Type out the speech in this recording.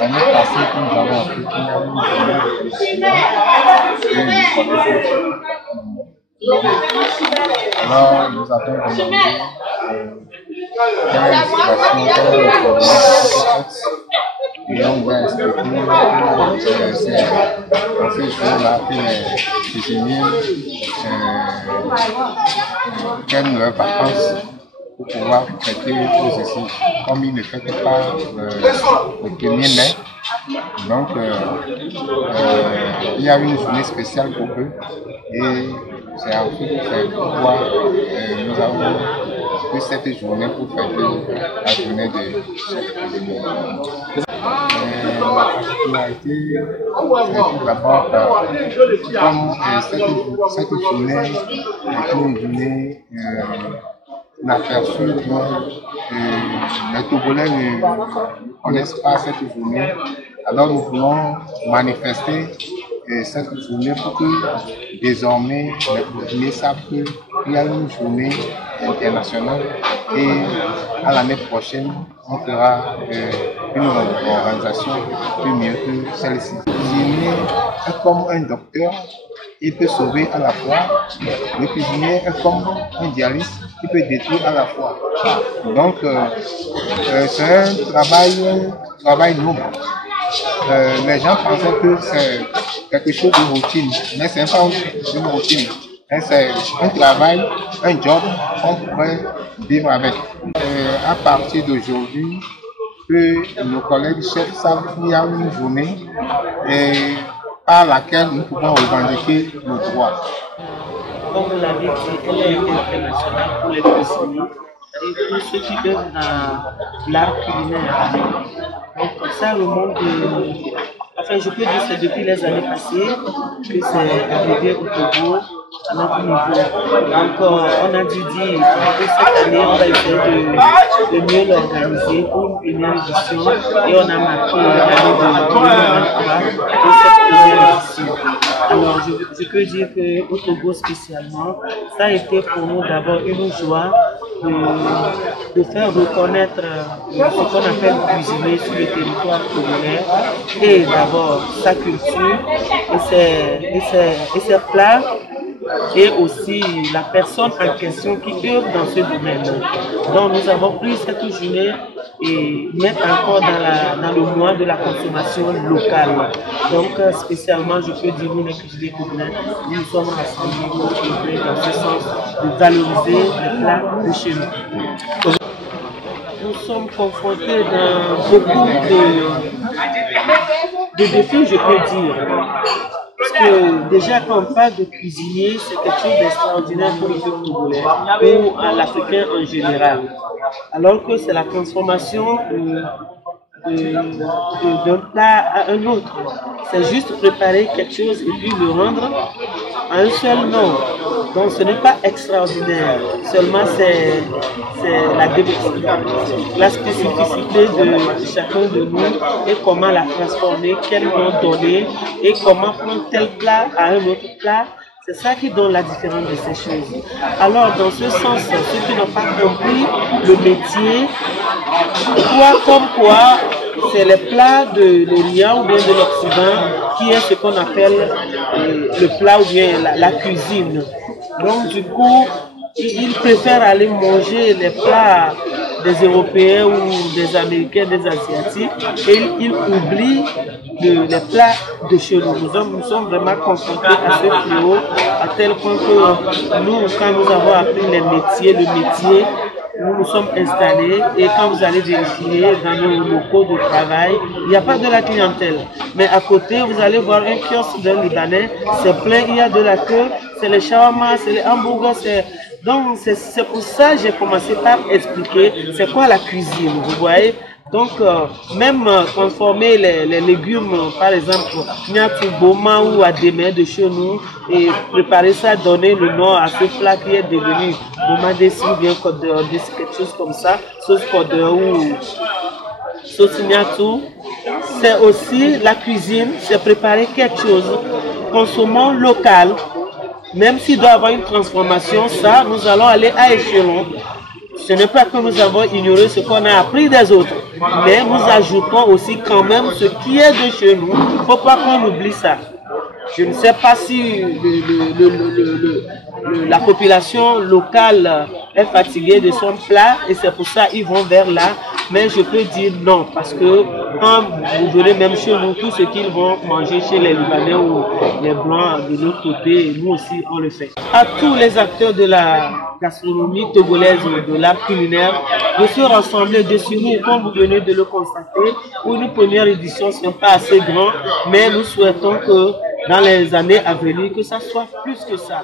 l'année passée que nous avons appris qu'il y a une alors nous avons demandé quelle situation, et on va expliquer c'est en ce jour-là que les cuisiniers prennent leurs vacances pour pouvoir fêter tous ici. Comme ils ne fêtent pas le 1er mai, donc il y a une journée spéciale pour eux et c'est en fait pourquoi nous avons pris cette journée pour fêter la journée de chaque cuisinier. La particularité, c'est tout d'abord comme cette journée est une journée inaperçue, les Togolais ne connaissent pas cette journée, alors nous voulons manifester cette journée pour que désormais les cuisiniers savent qu'il y a une journée internationale et à l'année prochaine on fera une organisation plus mieux que celle-ci. Le cuisinier est comme un docteur, il peut sauver à la fois. Le cuisinier est comme un dialyste, il peut détruire à la fois. Donc c'est un travail noble. Les gens pensaient que c'est quelque chose de routine, mais ce n'est pas une routine. C'est un travail, un job qu'on pourrait vivre avec. À partir d'aujourd'hui, nos collègues chefs savent qu'il y a une journée par laquelle nous pouvons revendiquer nos droits. Comme vous l'avez dit, elle est internationale pour les cuisiniers, c'est-à-dire tous ceux qui œuvrent dans l'art culinaire. Donc comme ça, le monde enfin, je peux dire que c'est depuis les années passées que c'est arrivé au Togo à notre niveau. Donc, on a dû dire que cette année, on va essayer de mieux l'organiser pour une première édition et on a marqué l'année de 2023 pour cette première édition. Alors, je peux dire qu'au Togo spécialement, ça a été pour nous d'abord une joie de faire reconnaître ce qu'on appelle cuisiner sur le territoire togolais et d'abord sa culture et ses plats et aussi la personne en question qui œuvre dans ce domaine. Donc nous avons pris cette journée et mettre encore dans le mois de la consommation locale. Donc spécialement, je peux dire, nous les cuisiniers togolais, nous sommes rassemblés pour œuvrer dans ce sens de valoriser les plats de chez nous. Nous sommes confrontés dans beaucoup de défis, je peux dire. Parce que déjà, quand on parle de cuisinier, c'est quelque chose d'extraordinaire pour le peuple togolais ou à l'Africain en général. Alors que c'est la transformation d'un plat à un autre. C'est juste préparer quelque chose et puis le rendre à un seul nom. Donc ce n'est pas extraordinaire, seulement c'est la spécificité de chacun de nous et comment la transformer, quel nom donner et comment prendre tel plat à un autre plat. C'est ça qui donne la différence de ces choses. Alors dans ce sens, ceux qui n'ont pas compris le métier, c'est les plats de l'Orient ou bien de l'Occident qui est ce qu'on appelle le plat ou bien la cuisine. Donc du coup, ils préfèrent aller manger les plats des Européens ou des Américains, des Asiatiques, et ils oublient les plats de chez nous. Nous sommes vraiment confrontés à ce fléau, à tel point que nous, quand nous avons appris le métier, nous nous sommes installés et quand vous allez vérifier dans nos locaux de travail, il n'y a pas de la clientèle. Mais à côté, vous allez voir un kiosque d'un Libanais, c'est plein, il y a de la queue, c'est les shawarma, c'est les hamburgers, donc c'est pour ça que j'ai commencé par expliquer c'est quoi la cuisine, vous voyez. Donc même transformer les légumes, par exemple, nyatu boma ou adémé de chez nous, et préparer ça, donner le nom à ce plat qui est devenu boma dessi ou bien codeur, quelque chose comme ça, sauce codeur ou sauce nyatu. C'est aussi la cuisine, c'est préparer quelque chose, consommons local. Même s'il doit y avoir une transformation, ça, nous allons aller à échelon. Ce n'est pas que nous avons ignoré ce qu'on a appris des autres, mais nous ajoutons aussi quand même ce qui est de chez nous. Il ne faut pas qu'on oublie ça. Je ne sais pas si la population locale est fatiguée de son plat et c'est pour ça qu'ils vont vers là. Mais je peux dire non, parce que quand vous venez même chez nous, tout ce qu'ils vont manger chez les Libanais ou les Blancs de l'autre côté, nous aussi on le fait. À tous les acteurs de la gastronomie togolaise, de l'art culinaire, de se rassembler dessus nous, comme vous venez de le constater. Pour une première édition, ce n'est pas assez grand, mais nous souhaitons que dans les années à venir, que ça soit plus que ça.